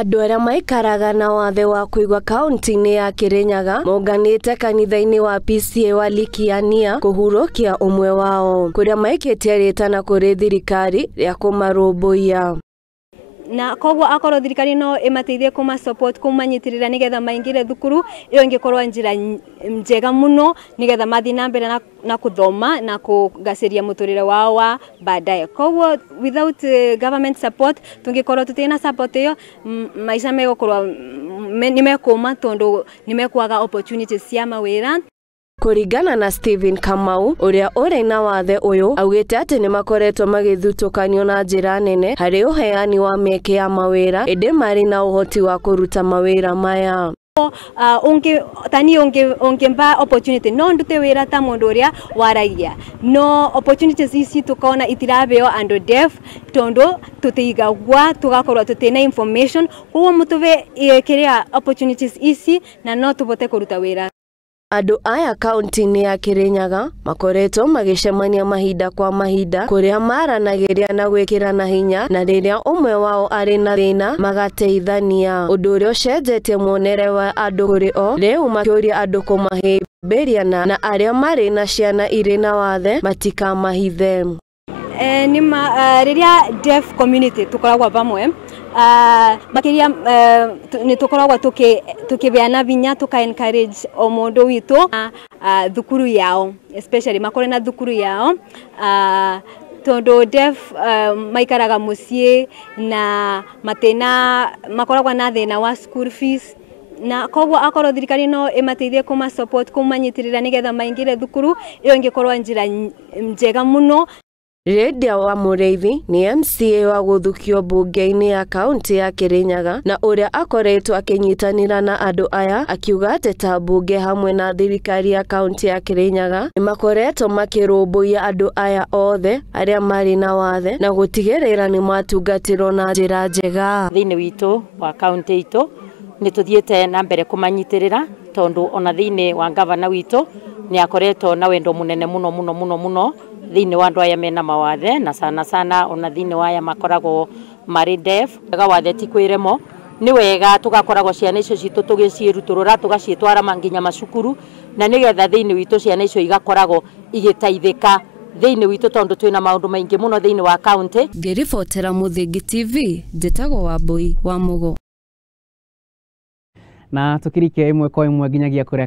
Andũ arĩa maikaraga na wathe wa kũigwa kaunti-inĩ ya Kirinyaga monganĩte kanitha-inĩ wa PCEA wa Likiania kũhurũkia ũmwe wao, kũrĩa maikĩtie rĩtana kũrĩ thirikari rĩa kũmarũmbũiya. Na koguo akorwo thirikari no ĩmateithie kuma support kumanyitirira nigetha maingire thukuru iyo ingikorwa njira njega muno nigetha mathi na mbere na kuthoma na kugaciria muturire wao wa baadaye. Koguo without government support tungikorwo tutina support iyo maisha megokorwa nimekuma tondu nimekwaga opportunities cia mawira. Kũringana na Stephen Kamau ũrĩa ũrĩ na wathe ũyũ augĩte atĩ nĩ makoretwo magĩthutũkanio na njĩra nene harĩ ũheani wa mĩeke ya mawĩra ĩndĩ marĩ na ũhoti wa kũruta mawĩra maya. Ungimba opportunity no ndute wira ta mundu uria waragia no opportunities ici tukona itirabeo andu deaf tondu tutigagwa tugakorwa tutina information kuo mutuve kiria opportunities ici na no tubote kuruta wira. Andũ aya kaunti-inĩ ya Kirinyaga makoretwo magĩcemania mahinda kwa mahinda kũrĩa maranagĩria na gwĩkĩrana hinya na rĩrĩa ũmwe wao arĩ na thĩna magateithania, ũndũ ũrĩa ũcenjetie muonere wa andũ kũrĩ o rĩu makĩũria andũ kũmahĩmbĩria na arĩa marĩ na ciana irĩ na wathe matikamahithe. Rĩrĩa deaf community tukoragwa pamwe makiria ni tukoragwa tukibeana vinya tuka encourage o mundu witu thukuru yao especially makore na thukuru yao tondu deaf maikaraga mucie na matena makoragwa na thina wa school fees na koguo akorwo thirikari no imateithie kuma support kumanyitirira nigetha maingire thukuru iyo ingikorwa njira njega muno. Lydia wa Mũrĩithi ni MCA wa gũthukio bunge-inĩ ya kaunti ya Kirinyaga na ũrĩa akoretwo akĩnyitanĩra na andũ aya akiuga atĩ ta bunge hamwe na thirikari ya kaunti ya Kirinyaga nĩ makoretwo makĩrũmbũiya andũ aya othe arĩa marĩ na wathe na gũtigĩrĩra nĩ matungatĩrwo na njĩra njega. Thĩinĩ witũ wa kaunti itũ nĩ tuthiĩte na mbere kũmanyitirĩra tondu ona thĩinĩ wa gavana witũ nĩ akoretwo na wendo munene muno thĩinĩ wa andũ aya mena mawathe na sana ona thĩinĩ wa aya makoragwo marĩ deaf. Wathe ti kwĩremo nĩ wega tugakoragwo ciana icio citũ tũgĩciĩrutũrũra tugaciĩtwara nginya macukuru na nĩgetha thĩinĩ witũ ciana icio igakoragwo igĩteithĩka thĩinĩ witũ tondu twĩna maũndũ maingĩ mũno thĩinĩ wa kaunti. Ngĩribotera Mũthingi TV njĩtagwo Wambui wa Mũgo. Na tukirikia imwe kwa imwe nginyagia kũrĩa